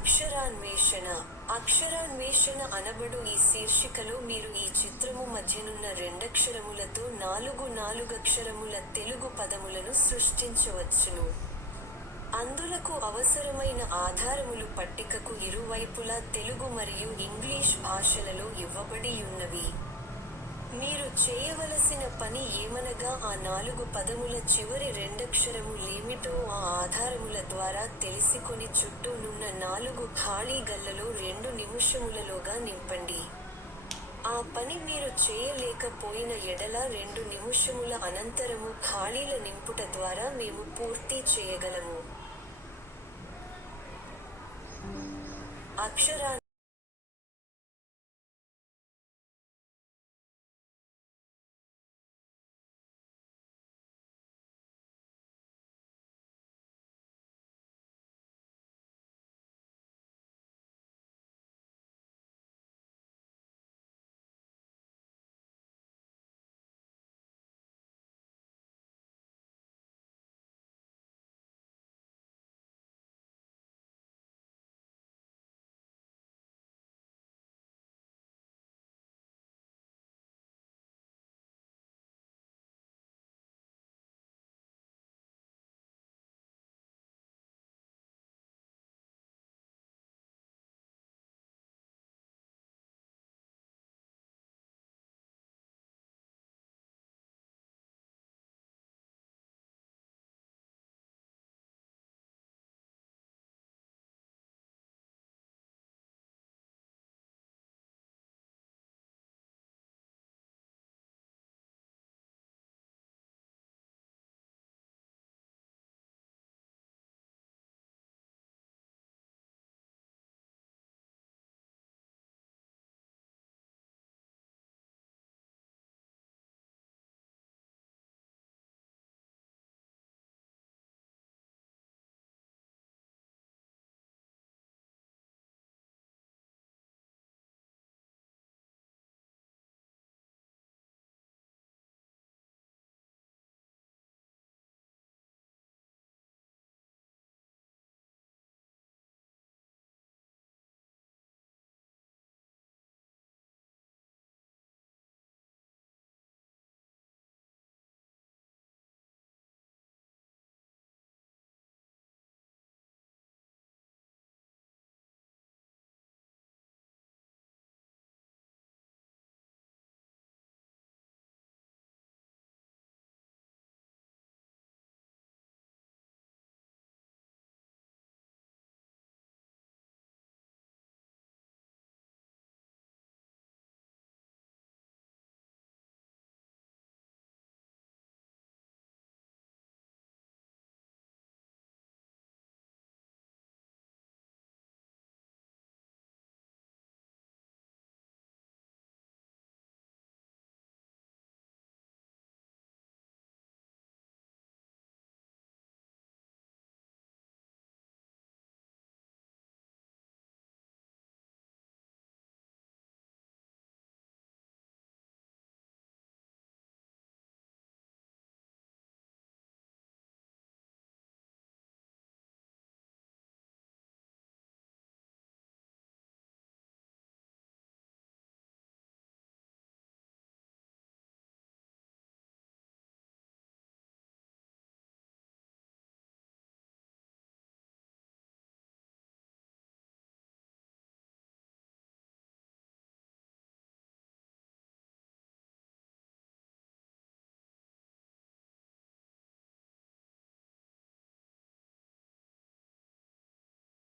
అక్షరాన్వేషణ. అక్షరాన్వేషణ అనబడు ఈ శీర్షికలో మీరు ఈ చిత్రము మధ్యనున్న రెండక్షరములతో నాలుగక్షరముల తెలుగు పదములను సృష్టించవచ్చును. అందులకు అవసరమైన ఆధారములు పట్టికకు ఇరువైపులా తెలుగు మరియు ఇంగ్లీష్ భాషలలో ఇవ్వబడియున్నవి. మీరు చేయవలసిన పని ఏమనగా ఆ 4 పదముల చివరి రెండక్షరము లేమిటో ఆ ఆధారముల ద్వారా తెలిసికొని చుట్టూనున్న 4 ఖాళీ గళ్లలో 2 నిముషములలోగా నింపండి. ఆ పని మీరు చేయలేకపోయిన ఎడల 2 నిముషముల అనంతరము ఖాళీల నింపుట ద్వారా మేము పూర్తి చేయగలము. అక్షరాన్వేషణ.